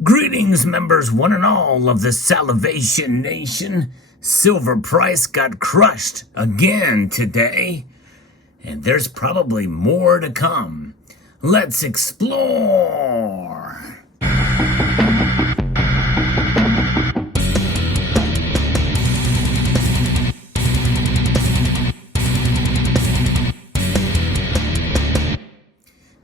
Greetings, members one and all of the Salivation Nation. Silver price got crushed again today, and there's probably more to come. Let's explore.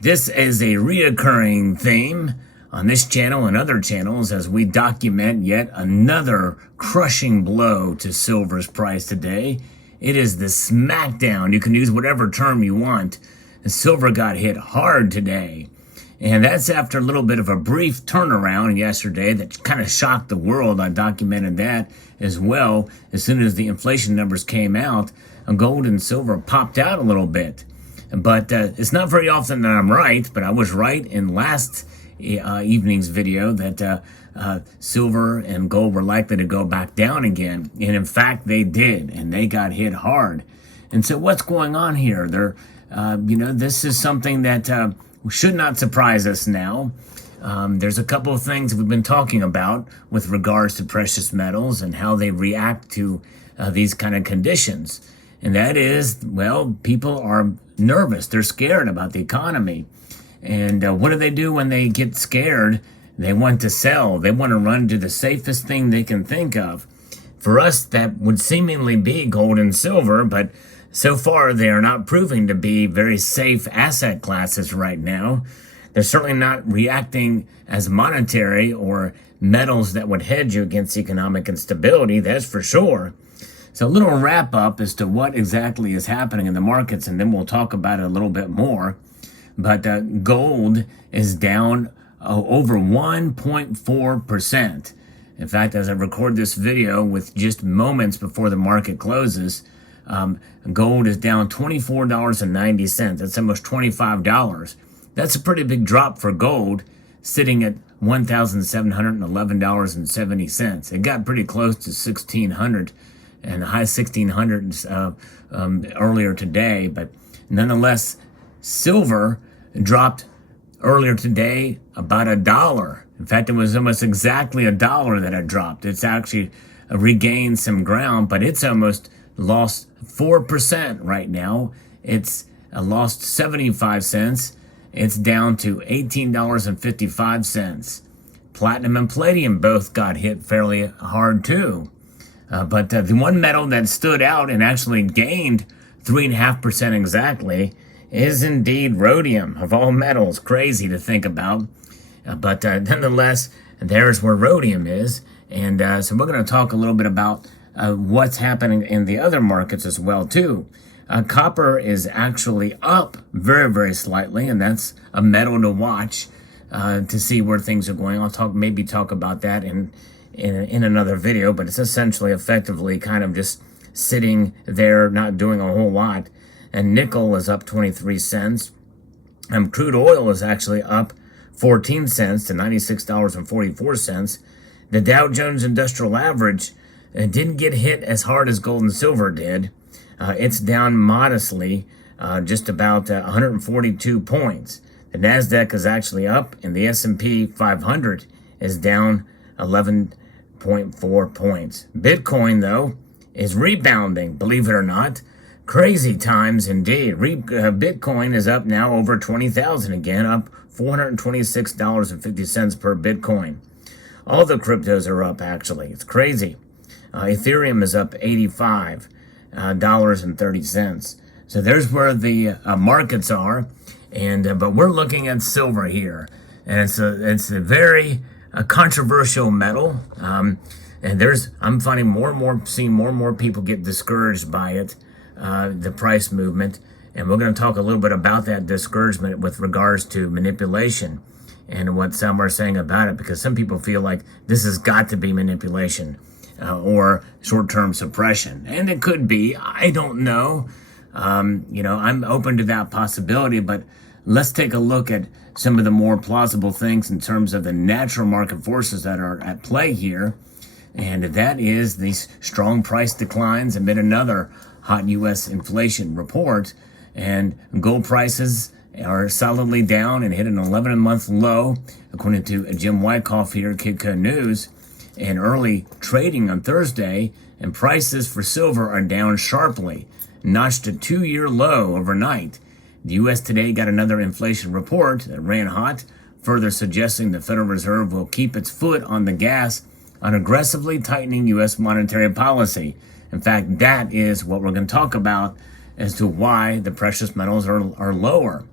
This is a reoccurring theme on this channel and other channels as we document yet another crushing blow to silver's price today. It is the SMACKDOwn. You can use whatever term you want. Silver got hit hard today. And that's after a little bit of a brief turnaround yesterday that kind of shocked the world. I documented that as well. As soon as the inflation numbers came out, gold and silver popped out a little bit. But it's not very often that I'm right, but I was right in last evening's video that silver and gold were likely to go back down again. And in fact, they did, and they got hit hard. And so what's going on here? This is something that should not surprise us now. There's a couple of things we've been talking about with regards to precious metals and how they react to these kind of conditions. And that is, well, people are nervous. They're scared about the economy. And what do they do when they get scared? They want to sell. They want to run to the safest thing they can think of. For us, that would seemingly be gold and silver, but so far they are not proving to be very safe asset classes right now. They're certainly not reacting as monetary or metals that would hedge you against economic instability, that's for sure. So a little wrap up as to what exactly is happening in the markets, and then we'll talk about it a little bit more. But gold is down over 1.4%. In fact, as I record this video with just moments before the market closes, gold is down $24.90. That's almost $25. That's a pretty big drop for gold, sitting at $1,711.70. It got pretty close to $1,600 and the high 1600s earlier today, but nonetheless, silver dropped earlier today about $1. In fact, it was almost exactly $1 that it dropped. It's actually regained some ground, but it's almost lost 4% right now. It's lost 75 cents. It's down to $18.55. Platinum and palladium both got hit fairly hard too. But the one metal that stood out and actually gained 3.5% exactly is indeed rhodium, of all metals. Crazy to think about. But nonetheless, there's where rhodium is. And so we're going to talk a little bit about what's happening in the other markets as well, too. Copper is actually up very, very slightly, and that's a metal to watch to see where things are going. I'll maybe talk about that in another video, but it's essentially effectively kind of just sitting there, not doing a whole lot. And nickel is up 23 cents. Crude oil is actually up 14 cents to $96.44. The Dow Jones Industrial Average didn't get hit as hard as gold and silver did. It's down modestly, just about 142 points. The NASDAQ is actually up, and the S&P 500 is down 11.4 points. Bitcoin, though, is rebounding, believe it or not. Crazy times indeed. Bitcoin is up now over 20,000 again, up $426.50 per Bitcoin. All the cryptos are up, actually. It's crazy. Ethereum is up $85.30. So there's where the markets are, and but we're looking at silver here, and it's a very controversial metal. And I'm finding seeing more and more people get discouraged by it. The price movement, and we're going to talk a little bit about that discouragement with regards to manipulation and what some are saying about it, because some people feel like this has got to be manipulation or short-term suppression, and it could be. I don't know. I'm open to that possibility, but let's take a look at some of the more plausible things in terms of the natural market forces that are at play here, and that is these strong price declines amid another hot U.S. inflation report, and gold prices are solidly down and hit an 11-month low, according to Jim Wyckoff here at Kidco News. And early trading on Thursday, and prices for silver are down sharply, notched a 2-year low overnight. The U.S. today got another inflation report that ran hot, further suggesting the Federal Reserve will keep its foot on the gas on aggressively tightening U.S. monetary policy. In fact, that is what we're going to talk about as to why the precious metals are lower.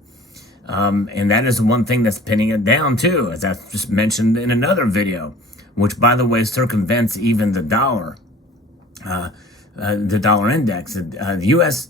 And that is one thing that's pinning it down too, as I just mentioned in another video, which, by the way, circumvents even the dollar index. The U.S.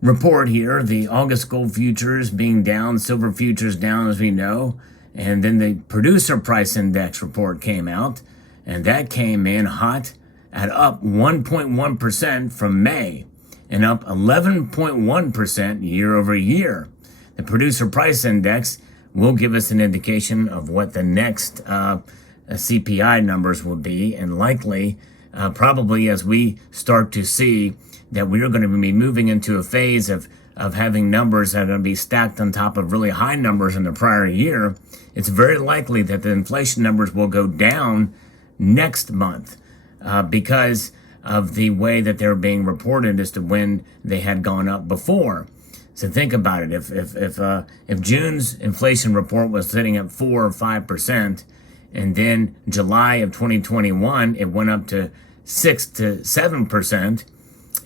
report here, the August gold futures being down, silver futures down, as we know. And then the producer price index report came out, and that came in hot at up 1.1% from May and up 11.1% year over year. The producer price index will give us an indication of what the next CPI numbers will be, and likely, probably as we start to see that we're going to be moving into a phase of having numbers that are going to be stacked on top of really high numbers in the prior year, it's very likely that the inflation numbers will go down next month because of the way that they're being reported as to when they had gone up before. So think about it. If June's inflation report was sitting at 4 or 5%, and then July of 2021 it went up to 6 to 7%,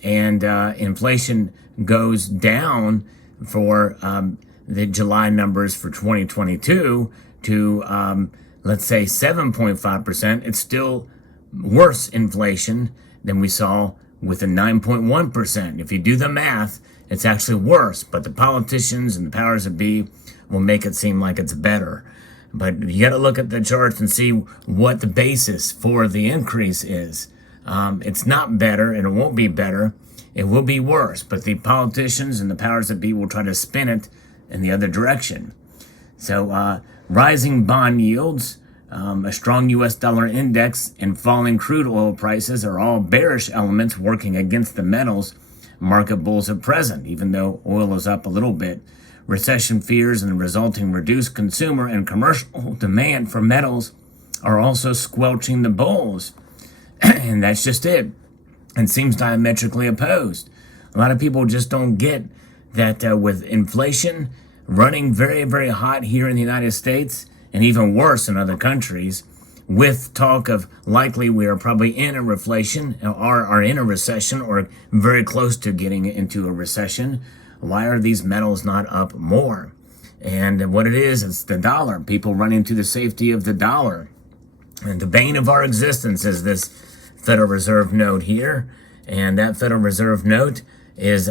and inflation goes down for the July numbers for 2022 to let's say 7.5%, it's still worse inflation than we saw with a 9.1%. If you do the math, it's actually worse, but the politicians and the powers that be will make it seem like it's better. But you got to look at the charts and see what the basis for the increase is. It's not better, and it won't be better. It will be worse, but the politicians and the powers that be will try to spin it in the other direction. So rising bond yields, a strong U.S. dollar index, and falling crude oil prices are all bearish elements working against the metals market bulls at present, even though oil is up a little bit. Recession fears and the resulting reduced consumer and commercial demand for metals are also squelching the bulls. And that's just it. And seems diametrically opposed. A lot of people just don't get that with inflation running very, very hot here in the United States, and even worse in other countries, with talk of likely we are probably in a reflation or are in a recession or very close to getting into a recession. Why are these metals not up more? And what it is, it's the dollar. People running to the safety of the dollar. And the bane of our existence is this Federal Reserve note here. And that Federal Reserve note is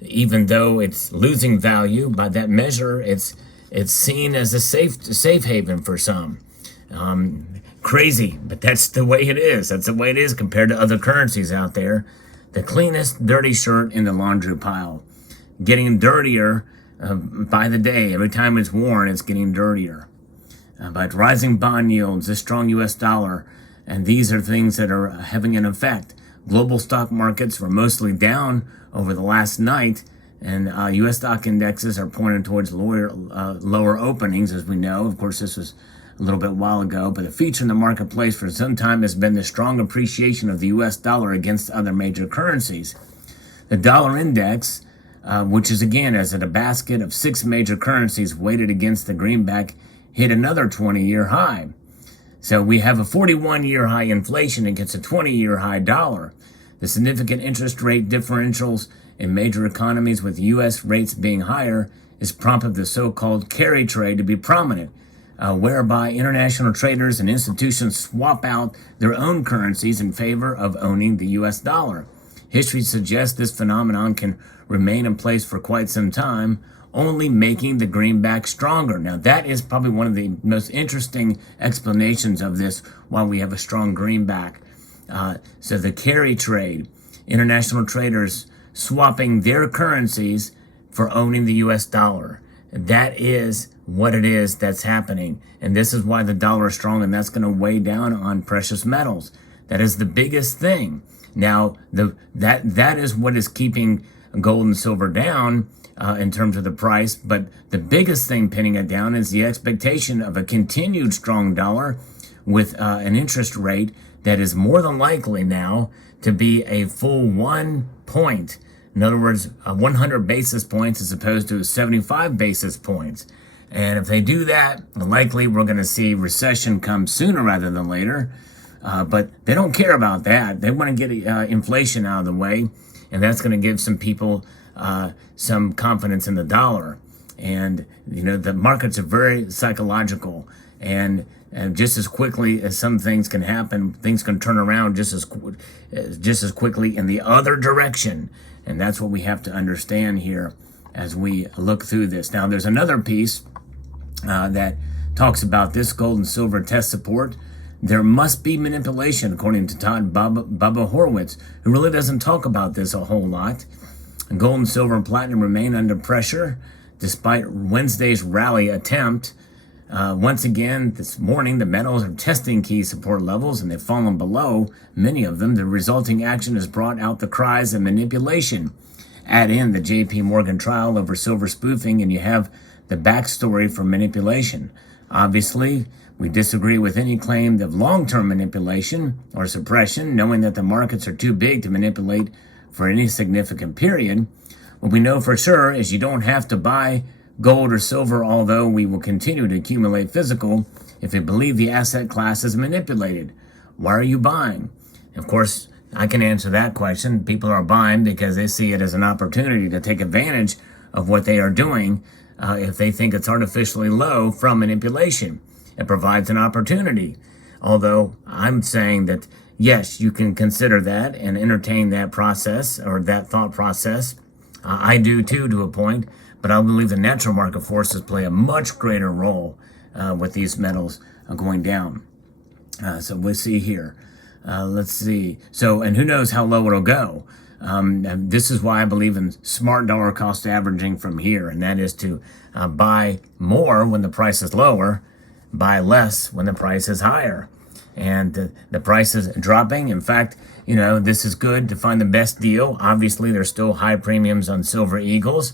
even though it's losing value by that measure, it's seen as a safe haven for some. Crazy, but that's the way it is. That's the way it is compared to other currencies out there. The cleanest dirty shirt in the laundry pile. Getting dirtier by the day. Every time it's worn, it's getting dirtier. But rising bond yields, a strong U.S. dollar, and these are things that are having an effect. Global stock markets were mostly down over the last night, and U.S. stock indexes are pointing towards lower openings, as we know. Of course, this was a little bit while ago, but the feature in the marketplace for some time has been the strong appreciation of the U.S. dollar against other major currencies. The dollar index, which is again as in a basket of 6 major currencies weighted against the greenback, hit another 20-year high. So we have a 41-year high inflation against a 20-year high dollar. The significant interest rate differentials in major economies with U.S. rates being higher is prompted the so-called carry trade to be prominent, whereby international traders and institutions swap out their own currencies in favor of owning the U.S. dollar. History suggests this phenomenon can remain in place for quite some time, only making the greenback stronger. Now, that is probably one of the most interesting explanations of this, why we have a strong greenback. So the carry trade, international traders swapping their currencies for owning the U.S. dollar. That is what it is that's happening. And this is why the dollar is strong, and that's going to weigh down on precious metals. That is the biggest thing. Now, that is what is keeping gold and silver down in terms of the price, but the biggest thing pinning it down is the expectation of a continued strong dollar with an interest rate that is more than likely now to be a full 1 point. In other words, 100 basis points as opposed to 75 basis points. And if they do that, likely we're going to see recession come sooner rather than later. But they don't care about that. They want to get inflation out of the way, and that's going to give some people some confidence in the dollar. And, you know, the markets are very psychological, and just as quickly as some things can happen, things can turn around just as quickly in the other direction. And that's what we have to understand here as we look through this. Now, there's another piece that talks about this gold and silver test support. There must be manipulation, according to Todd Bubba Horwitz, who really doesn't talk about this a whole lot. Gold and silver and platinum remain under pressure despite Wednesday's rally attempt. Once again, this morning, the metals are testing key support levels, and they've fallen below many of them. The resulting action has brought out the cries of manipulation. Add in the J.P. Morgan trial over silver spoofing, and you have the backstory for manipulation. Obviously, we disagree with any claim of long-term manipulation or suppression, knowing that the markets are too big to manipulate for any significant period. What we know for sure is you don't have to buy gold or silver, although we will continue to accumulate physical if you believe the asset class is manipulated. Why are you buying? Of course, I can answer that question. People are buying because they see it as an opportunity to take advantage of what they are doing if they think it's artificially low from manipulation. It provides an opportunity. Although I'm saying that, yes, you can consider that and entertain that process or that thought process. I do too, to a point. But I believe the natural market forces play a much greater role with these metals going down. So we'll see here. Let's see. So, and who knows how low it'll go. And this is why I believe in smart dollar cost averaging from here, and that is to buy more when the price is lower, buy less when the price is higher. And the price is dropping. In fact, you know, this is good to find the best deal. Obviously, there's still high premiums on Silver Eagles.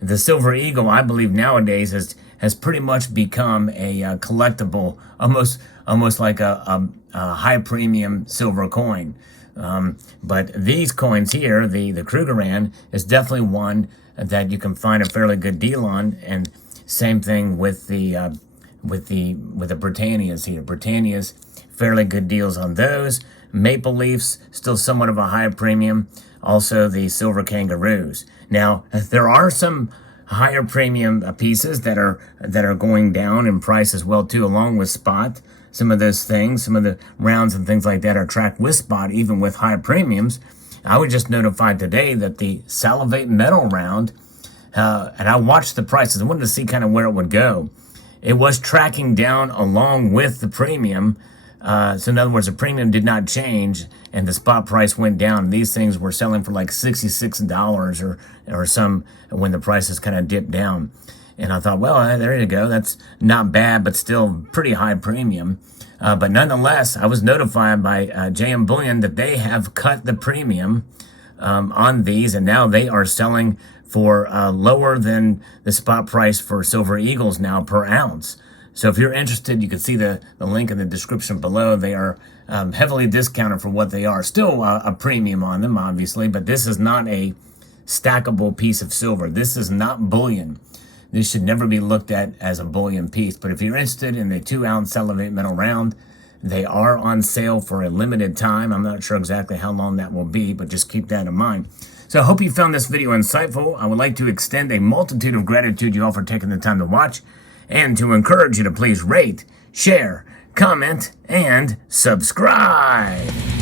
The Silver Eagle, I believe nowadays, has pretty much become a collectible, almost like a high premium silver coin. But these coins here, the Krugerrand, is definitely one that you can find a fairly good deal on. And same thing with the Britannias here. Britannias, fairly good deals on those. Maple Leafs, still somewhat of a high premium. Also the silver kangaroos. Now, there are some higher premium pieces that are going down in price as well too, along with spot. Some of those things, some of the rounds and things like that are tracked with spot, even with high premiums. I was just notified today that the Salivate metal round, and I watched the prices. I wanted to see kind of where it would go. It was tracking down along with the premium. So in other words, the premium did not change and the spot price went down. These things were selling for like $66 or some when the prices kind of dipped down. And I thought, well, there you go. That's not bad, but still pretty high premium. But nonetheless, I was notified by JM Bullion that they have cut the premium on these, and now they are selling for lower than the spot price for Silver Eagles now per ounce. So if you're interested, you can see the link in the description below. They are heavily discounted for what they are. Still a premium on them, obviously, but this is not a stackable piece of silver. This is not bullion. This should never be looked at as a bullion piece. But if you're interested in the 2-ounce Salivate metal round, they are on sale for a limited time. I'm not sure exactly how long that will be, but just keep that in mind. So I hope you found this video insightful. I would like to extend a multitude of gratitude to you all for taking the time to watch, and to encourage you to please rate, share, comment, and subscribe.